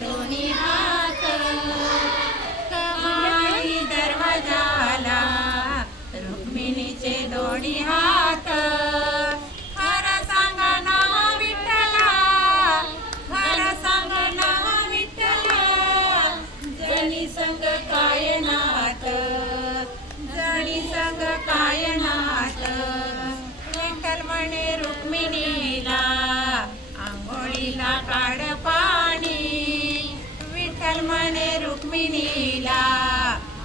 दोन्ही हात कमाई दरवाजाला रुक्मिणीचे दोन्ही हात खरं सांग ना विठ्ठला खरं सांग ना विठ्ठला जणी संग काय नात जणी संग काय नात विठ्ठल म्हणे रुक्मिणीला आंघोळीला काढ पाणी विठ्ठल म्हणे रुक्मिणीला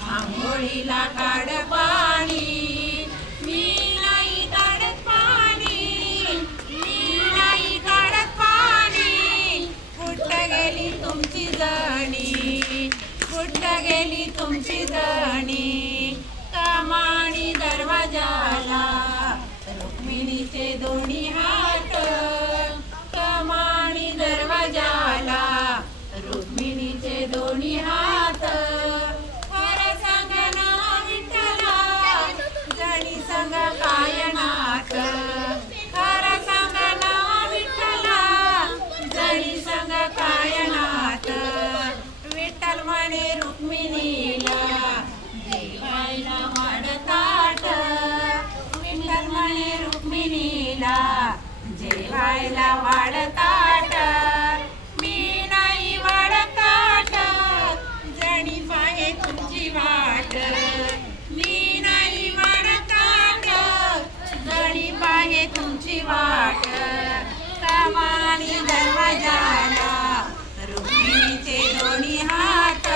आंघोळीला काढ पाणी मी नाही काढत पाणी मी नाही काढत पाणी कुठं गेली तुमची जणी कुठं गेली तुमची जणी कमानी दरवाजाला रुक्मिणीचे दोन्ही हात कमानी दरवाजाला रुक्मिणीचे दोन्ही हात खरं सांग ना विठ्ठला जणी संग काय नात खरं सांग ना विठ्ठला जणी संग काय नात विठ्ठल म्हणे रुक्मिणीला जेवायला वाढताट विठ्ठल म्हणे रुक्मिणीला जेवायला वाढताट मी नाही वाढताट जणी पाहे तुमची वाट मी नाही वाढताट जणी पाहे तुमची वाट कमानी दरवाजाला रुक्मिणीचे दोन्ही हात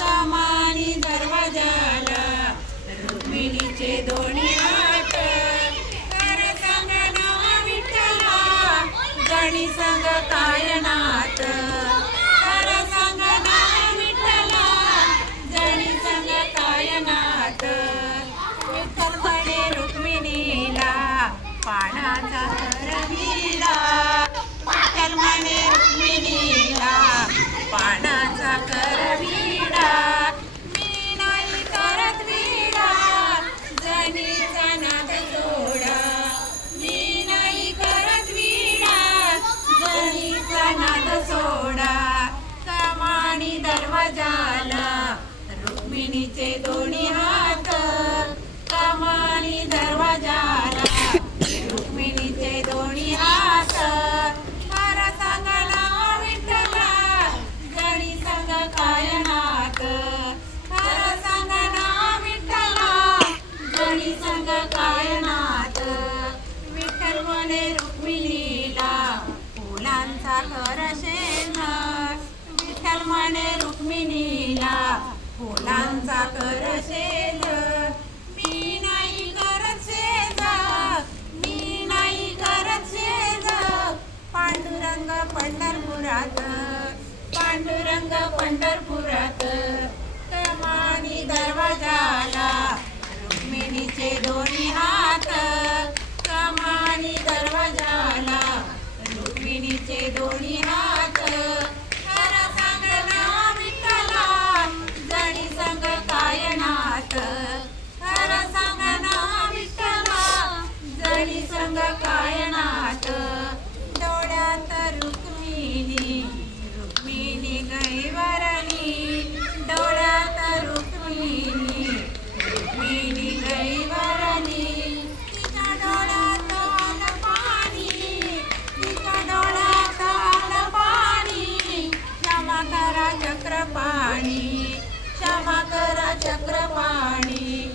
कमानी दरवाजाला रुक्मिणीचे दोन्ही हात खरं सांग ना विठ्ठला जणी संग काय नात खरं सांग ना विठ्ठला जणी संग काय नात विठ्ठल म्हणे रुक्मिणीला पाण्याचा करविला विठ्ठल म्हणे रुक्मिणीला पाण्याचा करविला मी नाही करत विडा जणीचा नाद सोडा मी नाही करत विडा जणीचा नाद सोडा कमानी दरवाजाला रुक्मिणीचे दोन्ही हात कमानी दरवाजाला रुक्मिणीचे दोन्ही हात खरं सांग ना विठ्ठला जणी संग काय नात खरं सांग ना विठ्ठला जणी संग काय नात विठ्ठल म्हणे रुक्मिणीला फुलांचा कर शेज विठ्ठल म्हणे रुक्मिणीला फुलांचा कर शेज मी नाही करत शेज मी नाही करत शेज पांडुरंग पंढरपुरात पांडुरंग पंढरपुरात कमानी दरवाजाला रुक्मिणीचे दोन्ही हात कमानी दरवाजाला रुक्मिणीचे दोन्ही हात खरं सांग ना विठ्ठला जणी संग काय नात खरं सांग ना विठ्ठला जणी संग काय नात डोळ्यात रुक्मिणी रुक्मिणी गैवरणी डोळ्यात रुक्मिणी रुक्मिणी गैवरणी तिच्या डोळ्यात आलं पाणी तिच्या डोळ्यात आलं पाणी क्षमा करा चक्रपाणी क्षमा करा चक्रपाणी